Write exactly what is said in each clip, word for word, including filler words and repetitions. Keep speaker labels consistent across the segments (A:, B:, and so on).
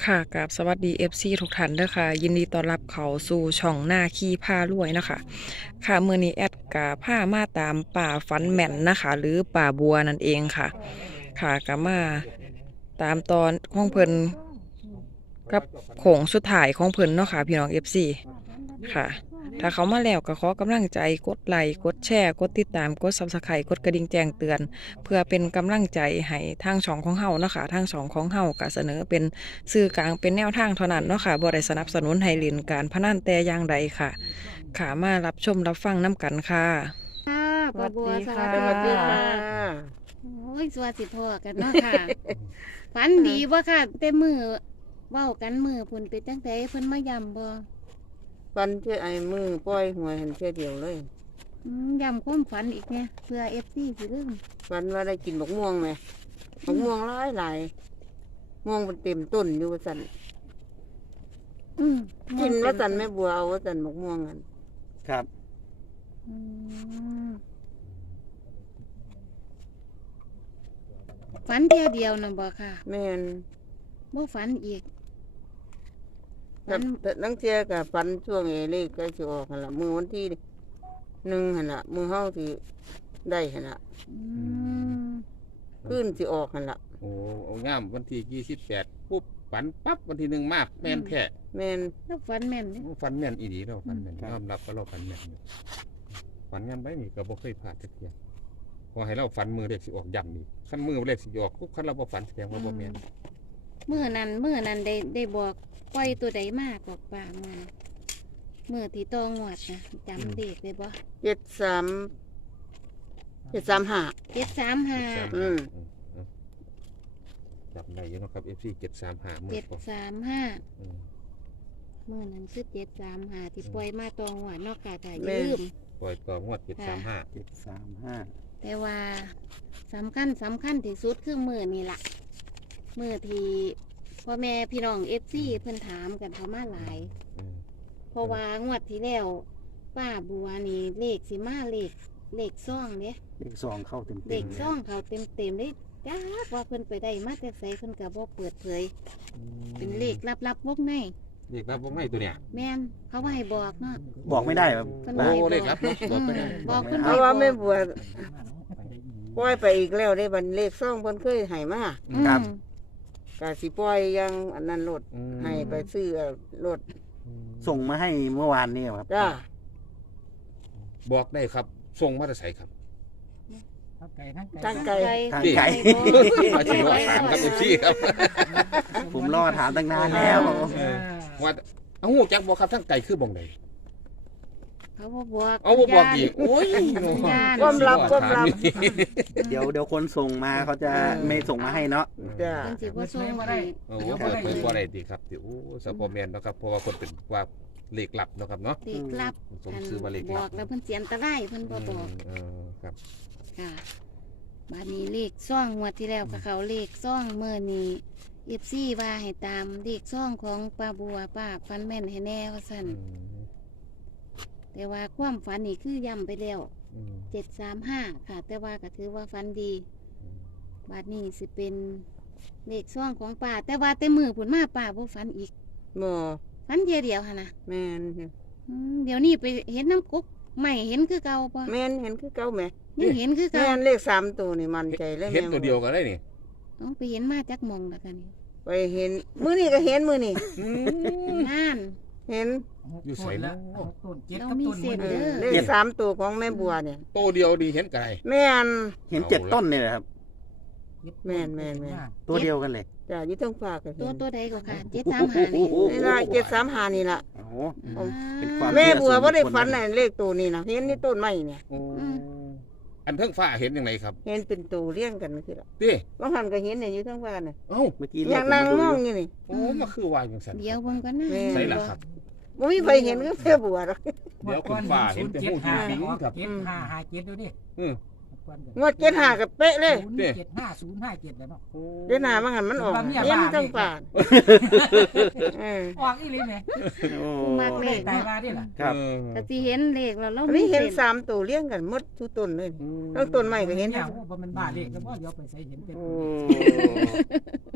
A: ค่ะกับสวัสดี เอฟ ซี ทุกท่านเด้อค่ะยินดีต้อนรับเข้าสู่ช่องหน้าขี้พารวยนะคะค่ะมื้อนี้แอดกะพามาตามป่าฝันแม่นนะคะหรือป่าบัวนั่นเองค่ะค่ะก็มาตามตอนของเพิ่นกับโขงสุดท้ายของเพิ่นเนาะค่ะพี่น้อง เอฟ ซี ค่ะถ้าเขามาแล้วก็ขอกำลังใจกดไลค์กดแชร์กดติดตามกด ซับสไครบ์ กดกระดิ่งแจ้งเตือนเพื่อเป็นกำลังใจให้ทางช่องของเฮาเนาะค่ะทางช่องของเฮาก็เสนอเป็นสื่อกลางเป็นแนวทางเท่านั้นเนาะค่ะบ่ได้สนับสนุนให้เล่นการพนันแต่อย่างใดค่ะค่ะมารับชมรับฟังน้ำกันค่ะ
B: ค่ะป้าบัวส
A: สวั
B: วัส
A: สดี
B: ดี
A: ค่ะ
B: ค่ะโอ้ยสวัสดีพ่อกันเนาะค่ะ ฝันดีบ่ค่ะแต่มือเว้ากันมือพุ่นเป็นจังไดเพิ่นมาย้ำบ่
C: ฟันเชื่อไอ้มือปล่อยหวยหันเชื่อเดียวเลย
B: อืมย้ำความฝันอีกเนี่ยเพื่อ เอฟ ซี สิลืม
C: ฟันว่าได้กินบักม่วงไหมบักม่วงหลายหลายม่วงมันเต็มต้นอยู่ว่าสัน
B: อืม
C: กินว่าสันแม่บัวเอาว่าสันบักม่วงกัน
D: ครับ
B: อืมฝันเที่ยเดียวน่ะบ่ค่ะ
C: แม่น
B: บ่ฝันอีก
C: แต่แต่นังเชื่อกับฟันช่วงเอเลขใกล้จะออกหันละมือวันที่หนึ่งหันละมือเฮาที่ได้หันละ
B: อืม
C: ขึ้นสิออกหันละ
D: โอ้เอาง่ามวันที่ยี่สิบแปดปุ๊บฝันปั๊บวันที่หนึ่งมากแม่นแท้
C: แม่น
B: แล้วฝันแม่นเด้
D: ฝันแม่นอีดีเราฝันแม่นยอมรับว่าเราฝันแม่นอยู่ฝันงานไปนี่ก็บ่เคยพลาดสักเทียพอให้เราฝันมือเลขสิออกย่ำนี่ขั้นมือเลขสิออกปุ๊บขั้นเราบ่ฝันแสดงว่าบ่แม่น
B: มื้อนั้นมื้อนั้นได้ได้บอกปล่อยตัวใดมากบอกป้ามื้อนั้นมื้อที่ตองวดนะจำเด็กได้บ่
C: เจ็ดสามเจ็ดสามห้า
B: เจ็ดสามห้า
C: อืม
D: จับได้อยู่เนาะครับ เอฟ ซี เจ็ดสามห้ามือ
B: เจ็ด
D: ก่อน
B: สามห้า
D: อืม
B: มื้อนั้นคือเจ็ดสามห้าที่
D: อืม
B: ปล่อยมาตองวดเนอกกาถ้าอย่าลืม
D: ปล่อยต่องวดเจ็ดสามห้า
E: เจ็ดสามห้า
B: แต่ว่าสำคัญสำคัญที่สุดคือมื้อนี่ล่ะมื้อที่พ่อแม่พี่น้อง เอฟ ซี เพิ่นถามกันเข้ามาหลาย เพราะว่างวดที่แล้วป้าบัวนี่เลขสิมาเลขเลขซ่องเด้
E: เลขสองเข้าเต็ม
B: เล
E: เต็ม
B: ขซ่องเขาเต็มเต็มๆเลยจ้าว่าเพิ่นไปได้มาแต่ไสเพิ่นก็บ่เปิดเผย เป็นเลขลับๆวงใน
D: เลขรับวงในตัวเนี้ย
B: แม่นเขาว่าให้บอกเนาะ
E: บอกไม่ได้ครับ
B: เพิ่น
D: โอ้
B: ว่าให้บอก
D: เลขรับเนาะบอกไปได้
B: บอกเพิ่น
C: เพราะ
B: ให้
C: ว่า
B: บ
C: แม่
B: อก
C: บัวปล่อยไปอีกแล้วได้บันเลขซ่องเพิ่นเคยให้มา
B: อืม
C: กาสิปล่อยอยังอันนั้นรถ
D: อืม
C: ให้ไปซื้อรถ
E: ส่งมาให้เมื่อวานนี่ครับ
C: จ้า
D: บอกได้ครับส่งมาแต่ใส่ครับ
C: ตั้งใจ
E: ทาง
D: นี่
E: ไกล
D: มาที่ว่าถามครับ เอฟ ซี ครับ
E: ผมรอถามตั้งนานแล้ว
D: ว่าเอาหูจักบอกครับทั้งไก่คือบ่งใด
B: เขาบ่บอก
D: เอาบ่บอกอีกโอ้ย
C: ความลับความลับ
E: เดี๋ยวเดี๋ยวคนส่งมาเขาจะไม่ส่งมาให้เนาะ
C: จ้า
B: เพิ่นสิบ่ส่งให้
D: โอ้เปิดเผยบ่ได้ดีครับที่โอ้สปอร์แมนเนาะครับเพราะว่าคนเป็นว่าเลขลับเนาะครับเนาะ
B: เลขลับ
D: สมชื่อว่าเลข
B: บ
D: ลั
B: อบ กแล้วเพิ่นเสียอันตรายเพิ่นบ่บอก
D: เออครับ
B: ค่ะบัดนี้เลขซ่องงวดที่แล้วก็เขาเลขซ่องมื้อนี้ เอฟ ซี ว่าให้ตามเลขซ่องของป้าบัวป้าฟันแม่นให้แน่ว่าซั่น แต่ว่าความฝันนี่คือย้ำไปแล้ว
D: อืม
B: เจ็ดสามห้าค่ะ แต่ว่าก็ถือว่าฝันดี บาดนี้สิเป็นเลขซ่องของป่า แต่ว่าแต่มือผุนมาป่าบ่ฝันอีก
C: หมอ
B: ฝันเดียวเดียวค่ะนะ
C: แม่น
B: อืมเดี๋ยวนี้ไปเห็นน้ำกุกไม่เห็นคือเก่าปะ
C: แม่นเห็นคือเก่าแหม่
B: ยังเห็นคือเก่า
C: แม่นเลขสามตัวนี่มันใจเลย
D: เห็น
C: แม่
D: ตัวเดียวกันได้นี่
B: เอาไปเห็นมาจากหมองละกัน
C: ไปเห็นมื้อนี้ก็เห็นมื้อนี้
D: อืม
B: งาน
C: เห็น
D: อยู่ใส่เนาะ
B: เรามีเศษ
C: เอ
B: เด้
C: อ
B: อ
C: เลขสามตัวของแม่บัวเนี่ย
D: ตัวเดียวดีเห็นไก่
C: แม่น
E: เห็นเจ็ดต้นเนี่ยนะครับ
C: แม่นแม่นแม่น
E: ตัวเดียวกันเลย
C: จ้าอยู่เทั้งฟ้าก็เห็
B: ตัวน ตัวใดก็ค่ะเจ็ดสามห้านี่
C: นี่ล่ะเจ็ดสามห้านี่ล่ะ
E: โอ้โห
B: อ่า
E: เป็นความ
C: แม่บัวบ่ได้ฝันน่ะเลขตัวนี้นะเห็นนี่ต้นไม้เนี่ย
D: โอ้อันเทิงฟ้าเห็นยังไงครับ
C: เห็นเป็นตัวเรียงกันคือล่ะ
D: ดิ
C: บางหันก็เห็นเนี่ยอยู่เทั้งฟ้าน่ะ
D: เอ้า
E: เมื่อกี้
C: อ
E: เรีย
C: ยาก ก
E: ผม
C: นั่ง
E: มาดู
C: ม
E: อ
C: อง
E: ยู่
C: อยู่นี่
D: โอ้มาคือว่าอย่างสัน
B: เดี๋ยวเบิ่งกันนะ
C: แม่
D: ใช่ล่ะครับ
C: บ่มีใครเห็นก็แม่บัวหรอก
D: เดี๋ยวคุณฟ้าเห็นแต่หูหิ้งหิ้งครับ
F: เจ็ดห้าห้าเจ็ดดูดิ
D: อืม
C: งวดเจ็ดห้าก็เป๊ะเลย
F: ศูนย์เจ็ดห้าศูนย์ห้าเจ็ดแล้วเนาะ
C: เดี๋ยวหน้าบางหันมันออกเห็นเทั้งฟ้าเออ
F: ออกอีหลีไหม
E: โอ้
B: มากเลข
F: ตาย
B: เนาะ
F: มาดิล่ะ
E: ครับ
D: เออ
B: แต่ที่เห็นเลขแล้วเรา
C: อัน
B: มี
C: นี้เห็น
B: เศษ
C: สามตัวเรียงกันหมดทุกต้นเลย
D: อืม
C: ทั้งต้นไม้ก็เห็น
F: เนี่ยโอ้บ่มันบ้าเลขแล้วบ่เดี๋ยวไปใส่เห็นเป็น
C: โอ้
F: ศูนย์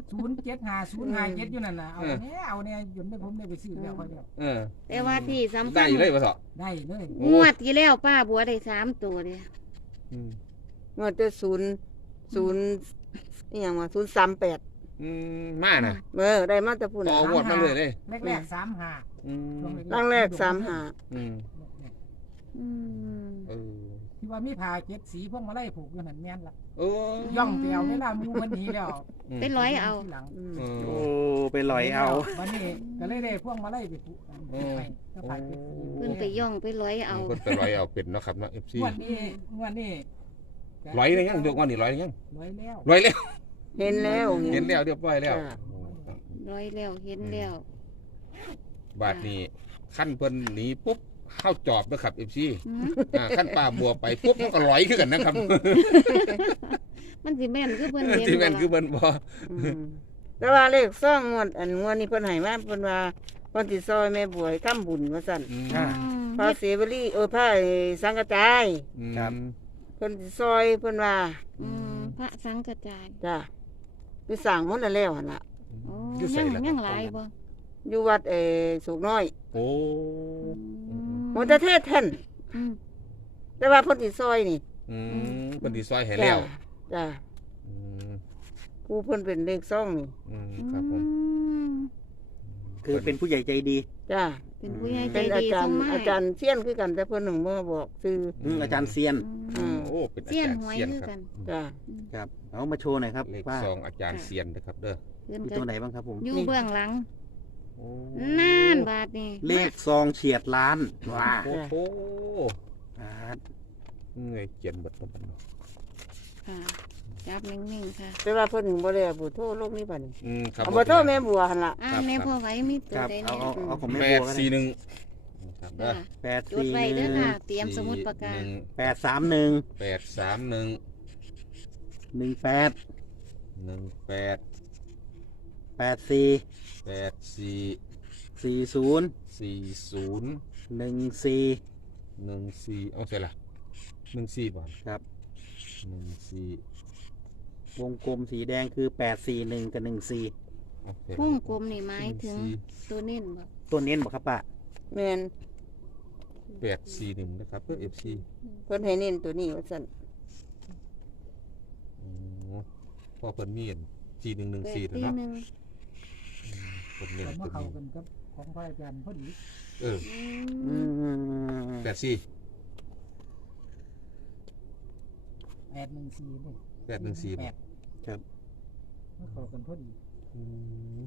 F: เจ็ดห้าศูนย์ห้าเจ็ดอยู่นั่นน่ะเอาแน่เอาแน่จนได้ผมได้ไปซื้อแล้วค่อยเดียว
D: เออ
B: แต่ว่าที่สำ
D: ได้
B: คัญ
D: อยู่เลยบ่เถาะ
F: ได้เลย
B: งวดที่แล้วป้าบัวได้สามตัวเลย
D: อืม
C: งวดจะศูนย์ศูนย์นี่ยังว่าศูนย์สามแปด
D: อืมมาน่ะ
C: เออได้มาแต่ผู้
D: ต่
C: น่ะ
D: อวดมาเลยเลย
F: แรกๆสามห้า
D: อืม
C: ตั้งแรกสามหา
D: อืม
B: อืม
D: เออ
F: ที่ว่ามีผ้าเจ็ดสีพวกมาไล่ผูกอยู่นั่นแม่นล่ะ
D: เออย่
F: องเตียวเวลามูมันหนีแล้ว
B: ไปร้อยเอา
F: ทีหลัง
C: อืม
D: เอ
E: โอ้
D: อ
E: ไปลอยเอา
F: วันนี้ก็เลยได้พวกมาไล่ไปผูกกันไปก็ผ้าเจ็ดสี
B: เพิ่นไปย่องไปร้อยเอา
D: เพิ่นไปร้อยเอาเป็นเนาะครับเนาะ เอฟ ซี
F: วันนี้วันนี้
D: ร้อยเลยยังยกวันนี้ร้อยเลยยัง
F: ร้อยแล้ว
D: ร้อยแล้ว
C: เห็นแล้ว
D: เห็นแล้วเรียบร้อยแล้ว
C: จ้ะ
B: ร้อยแล้วเห็นแล้ว
D: บาทนี้ขั้นเพิ่นหนีปุ๊บเข้าจอบนะครับ เอฟ ซี
B: หืม
D: อ่าขั้นป่าบัวไปปุ๊บมันก็ร้อยขึ้นกันนะครับ
B: มันสิแม่นคือเพิ่นเห็น
D: ที่แม่น
B: บ่ล่ะ
D: คือเพิ่นบ่
C: อืมแต่ว่าเลขซ่องงวดอันงวดนี้เพิ่นให้มาเพิ่นว่าเพิ่นสิซอยแม่บัวให้ทำบุญว่าซั่น
D: อืม
F: อ่า
B: อืม
C: พระเสวลีเออพระสังกระจาย
E: ครับ
C: เพิ่นสิซอยเพิ่นว่า
B: อืมพระสังกระจาย
C: จ้ะไปสั่งหมดนั่นแล้วหั่นล่ะ
B: โอ้
D: อยู่ไส
B: ยัง
D: ล่ะ
B: ยังหลายบ่
C: อยู่วัดเออสุกน้อย
D: โอ้
C: หมดแต่เทศแท่น
B: อืม
C: แต่ว่าเพิ่นสิซอยนี่
D: อืมเพิ่นสิซอยให้แล้ว
C: จ้ะ
D: อืม
C: ผู้เพิ่นเป็นเลขซ่องนี่
D: อืมครับผม
B: อืม
E: คือเป็นผู้ใหญ่ใจดี
C: จ้ะ
B: เป็นผู้ใหญ่ใจ
C: เป็นอา
B: ดี
C: จาร
B: ส่ง
C: ย์
B: มา
C: อาจารย์เซียนคือกันแต่เพิ่นหนึ่งเมื่อบอกซื้อ
E: อืมอาจารย์เซียน
B: อืม
D: โอ้เป็นอา
B: เสี้ยน
D: จารย์
B: หวย
D: เซียน
B: คือ
D: ครับ
B: กัน
C: จ้ะ
E: ครับ เอามาโชว์หน่อยครับ
D: เลข
E: ว่า
D: สองอาจารย์เซียนนะครับเด้อ
B: เพิ่น
E: มี
B: ก็
E: ตัวไหนบ้างครับผม
B: อยู่เบื้องหลัง
D: โอ้
B: น่านบาทนี่
E: เลขซองเฉียดล้านว้า
D: โอ้โห
E: อ่า
D: เงยเขียนเบิดเบิดเนาะ
B: ค่ะจับนิ่งๆค่ะ
C: แต่ว่าเพิ่นหนึ่งบ่ได้เอาเบ่โทรโลกนี้บัดนี้
D: อืมครับ
C: เอาเบ่โทรแม่บัวหั่นล่ะ
B: อ่า
D: ครับ
B: แม่พ่อไหว้มีตัว
E: ครับ
B: ใด
E: เอา
B: เนี่ย
E: เอาเอาของแม่
D: แป
E: บั
D: ด
E: วก็
D: สี่
E: ได้
D: หนึ่งครับเด้อ
B: ค่ะ
E: แปด
B: จด
E: สี่
B: ไว้
E: ห
B: เด้อ
E: นึ่ง
B: ค่ะ เตรียมสมุดปากกา
D: หนึ่ง
E: แปดสามหนึ่ง
D: แปดสามหนึ่ง
E: หนึ่งแปด
D: หนึ่งแปด
E: แปดสี่
D: แปดสี่
E: สี่ศูนย์
D: สี่ศูนย์
E: หนึ่งสี่
D: หนึ่งสี่เอาใช่ละหนึ่งสี่บ่
E: ครับ
D: หนึ่งสี่
E: วงกลมสีแดงคือแปดสี่หนึ่งกับหนึ่งสี่
D: เอาใช่
B: วงกลมนี่หมายถึงตัวเน้นบ่
E: ตัวเน้นบอกครับป้า
C: แม่น
D: แปดสี่หนึ่งนะครับเพื่อเอฟซี
C: เพิ่นให้เน้นตัวนี้ว่าซั่น
D: พอเพิ่นมีอันสี่หนึ่งหนึ่ง
B: แปด
D: สี่
B: ตี
D: เนาะ
B: หนึ่ง
D: เพิ่นเน้น
F: ผม
D: ตั
F: มาว เข้า
D: นี้
F: กันกับของพระอาจารย์พอดี
D: เออ
B: อื
E: อื
B: ม
E: ม
D: แปดสี่
F: แปดหนึ่งสี่นี่
D: แปดหนึ่งสี่
F: แปด
E: ครับ
F: มาเข้ากันพอดี
D: อืม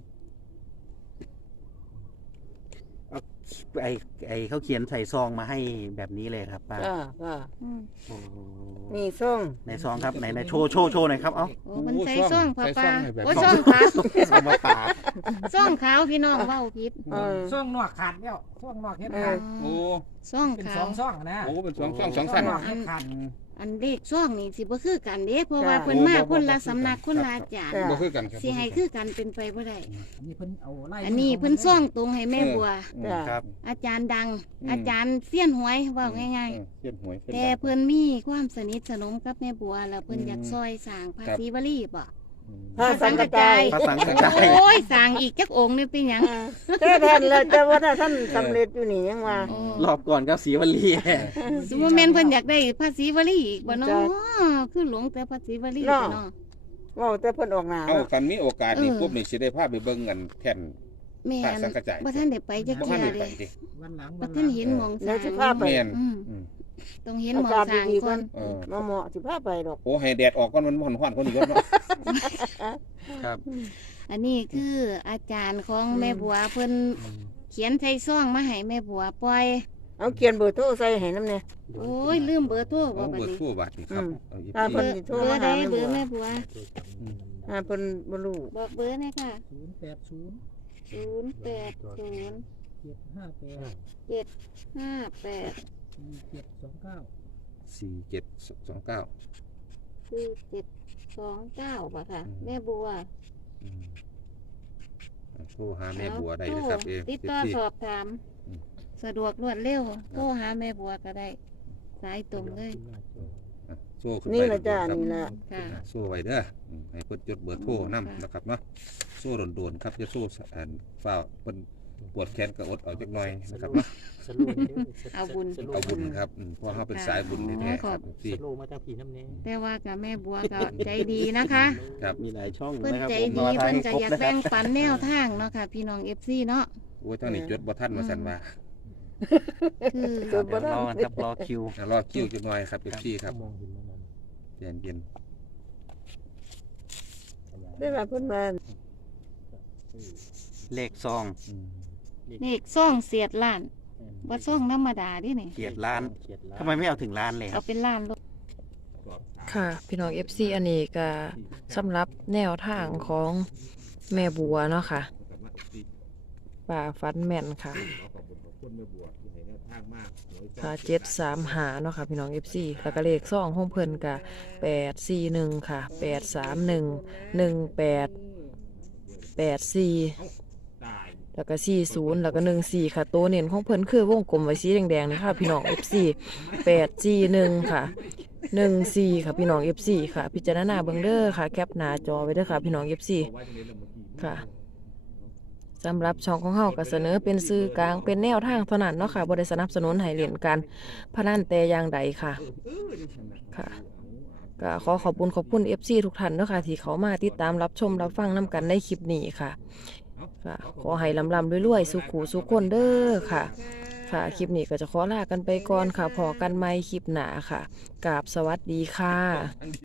E: ไอไอเขาเขียนใส่ซองมาให้แบบนี้เลยครับป้า
C: จ้ะจ้ะ
B: อืม
E: โอ้
C: นี่ซ่อง
E: ในซองครับไหนไหนโชว์โชว์โชว์หน่อยครับเอ้า
B: โอ้มันใส่ซ่องผ้า
D: ใส่
B: ป่า
D: ให้แบบ
B: โอ้ซ่องขาว
E: ซองมาป่า
B: ซ่องขาวพี่น้องเว้าผิด
C: เออ
F: ซ่องนอกขาดแล้วซ่องนอกเฮ็ดขาด
D: โอ้
B: ซ่อง
F: เป็น
B: ขา
F: สอ
B: ว
F: งซ่องนะ
D: โอ้เป็นสองสองสอง
F: ซ่
D: สั้
F: อง
D: น
F: นอกเฮ็ดขาด
B: อันเลขซ่องนี่สิบ่คือกันเด้เพราะว่าเพิ่นมาคนละสำนักคนละอาจารย์
D: บ่คือกันครับ
B: สิให้คือกันเป็นไปบ่ได้
F: อันนี้เพิ่นเอาไล่
B: อันนี้เพิ่นซ่องตรงให้แม่บัว
C: จ้ะ
E: ครับ
B: อาจารย์ดัง
D: อืม
B: อาจารย์เสี้ยนหวยเว่าง่าย
D: เออเส้นหวย
B: ๆ
D: เส้น
B: แต่
D: ดำ
B: เพิ่นมีความสนิทสนมกับแม่บัว แล้วเพิ่น
D: อืม
B: อยากซอยสร้างพระ
D: ครับ
B: ศรีวลีบ่
D: อืม
C: พระสังกระจาย
E: พระสังกระจาย
B: โอ้ยสร้างอีกจักองค์นี่เป็นหยัง
C: เจ้าท่านแล้วแต่ว่าถ้าท่านสำเร็จอยู่นี่ยังว่า
B: โอ้
E: รอบก่อนก็สีวลี
B: สมมุติแม่นเพิ่นอยากได้พระศรีวลีอีกบ่เนาะ
C: จ้ะ
B: คือหลงแต่พระศรีวลี
C: เนาะ
B: เนาะ
C: เว้าแต่เพิ่นออกหน้า
D: เอา
C: เนาะ
D: กันมีโอกาสนี่
B: เออ
D: ปุ๊บนี่สิได้พาไปเบิ่งกันแท่น
B: แม่
D: พระ
B: น
D: สังกระจาย
B: บ่ทันได้ไปจัก
D: บ่
B: เทื่
D: ทัน
B: อ
D: ได้
B: เล
D: ไป
B: ย
D: ดิ
F: วันหลัง
B: บ่
F: วันห
B: ทั
F: ลั
B: น
F: ง
B: เห็นหมองสร้า
C: เดี๋ยวสิ
B: ง
C: พาไป
D: แม่น
B: อืม
D: อืม
B: ต้องเห็น
C: อา
B: หมอง
C: กาศ
B: สร้าง
C: ดีๆ
B: ก่
C: ก่
B: อ
C: อน น
D: เออ
C: มาเหมาะสิพาไปดอก
D: โอ้ให้แดดออกก่อนมันฮ้อนๆกว่านี้ก่อนเนาะ
E: ครับ
B: อันนี้คืออาจารย์ของแม่บัวเพิ่นเขียนใส่ซองมาให้แม่บัวปล่อย
C: เอาเขียนเบอร์โทรใส่ให้นำแน่
B: โอ้ยลืมเบอร์โทรบ่
D: เอา
B: บัด
D: เบอร์
B: นี้
D: ทั่วบาทนี่ครับ
C: อืม
D: เอาอีก
C: อ่า
D: ที
C: เพิ่
B: เบอน ร์
C: สิโทร
B: เบอ
C: มา
B: ร์
C: หา
B: ใด
C: แม่
B: เบ
C: บั
B: อ
C: ว
B: ร์แม่บัว
D: อืม
C: อ่าเพิ่นบ่รู้
B: บอกเบอร์หน่อยค่ะ
F: ศูนย์แปดศูนย์
B: ศูนย์แปดศูนย์
F: เจ็ดห้าแปด
B: เจ็ดห้าแปด
F: สี่เจ็ดสองเก้า
D: สี่เจ็ดสองเก้า
B: คือเจ็ดสองเก้าป่ะค่ะ
D: อืม
B: แม่บัว
D: อืมอ่าโทรหาแม่บัวได้นะครับเอ
B: ติดต่อ
D: ที่
B: สอบถาม
D: อืม
B: สะดวกรวดเร็วโทรหาแม่บัวก็ได้ สายตรงเลย
D: อ่ะโซ่ขึ้น
C: นี่
D: ไป
C: ละจ้า
D: ครับ
C: นี่ละ
B: ค่ะ
D: โซ่ไว้เด้ออืมให้เพิ่นจดเบอร์โทรนํนะครับเนาะโซ่โดนๆครับจะโซ่อันฟ้าวเพิ่นปวดแขนก็อดเอาจักหน่อยนะครับเนาะ
E: สรุป
B: เอาบุญ
D: เอาบุญครับอืมเพราะเขาเป็นสายบุญแท้ๆครับพี่
E: สรุปมาจากพี่น้ำเนี้
B: แต่ว่ากับแม่บัวก็ใจดีนะคะ
D: ครับ
E: มีหลายช่อง
B: เพิ่น
E: นะครับ
B: ใจ
E: ผม
B: ดี
E: มาทา
B: เพิ่
E: ง
B: นก็
E: ครบ
B: อยาก
E: นะค
B: แบ่
E: รับ
B: งปันแนวทางเนาะค่ะ พี่น้อง เอฟ ซี เนาะ
D: โอ้ยทางนี้จดบ่ทันว่าซั่นว่า
B: คือ
E: เดี๋ยวรอกันครับรอคิว
D: อ่ะรอคิวจักหน่อยครับพี่ครับ
E: มองเห็นแล้วนั้น
D: เย็น
C: ได้ว่าเพิ่นมา
E: เลขซอง
D: ๆอืม
B: นี่ซ่องเสียดล้านบ่ซ่องธรรมดาดินี่
E: เกียรติล้านทำไมไม่เอาถึงล้านเลยค
B: เอา
E: รับ
B: เป็นล้านโลด
A: ค่ะ พี่น้อง เอฟ ซี อันนี้ก็สำหรับแนวทางของแม่บัวเนาะค่ะป่าฟันแม่นค่ะค่ะเจ็ดสามหาเนาะค่ะพี่น้อง เอฟ ซี แล้วก็เลขซ่องห้องเพิ่นกะแปดสี่หนึ่งค่ะแปดสามหนึ่งหนึ่งแปดแปดสี่แล้วก็สี่ศูนย์แล้วก็หนึ่งสี่ค่ะตัวเน้นของเพิ่นคือวงกลมไว้สีแดงๆนี่ค่ะพี่น้อง เอฟ ซี แปดสี่หนึ่งค่ะหนึ่งสี่ค่ะพี่น้อง เอฟ ซี ค่ะพิจารณาเบิ่งเด้อค่ะแคปหน้าจอไว้เด้อค่ะพี่น้อง เอฟ ซี ค่ะสำหรับช่องของเฮาก็เสนอเป็นสื่อกลางเป็นแนวทางเท่านั้นเนาะค่ะบ่ได้สนับสนุนให้เล่นการพนันแต่อย่างใดค่ะค่ะก็ขอขอบคุณขอบคุณ เอฟ ซี ทุกท่านเนาะค่ะที่เขามาติดตามรับชมรับฟังนํกันในคลิปนี้ค่ะค่ะขอให้ลำลำรวยๆสุขูสุขคนเด้อค่ะค่ะคลิปนี้ก็จะขอลากันไปก่อนค่ะพอกันใหม่คลิปหน้าค่ะกราบสวัสดีค่ะ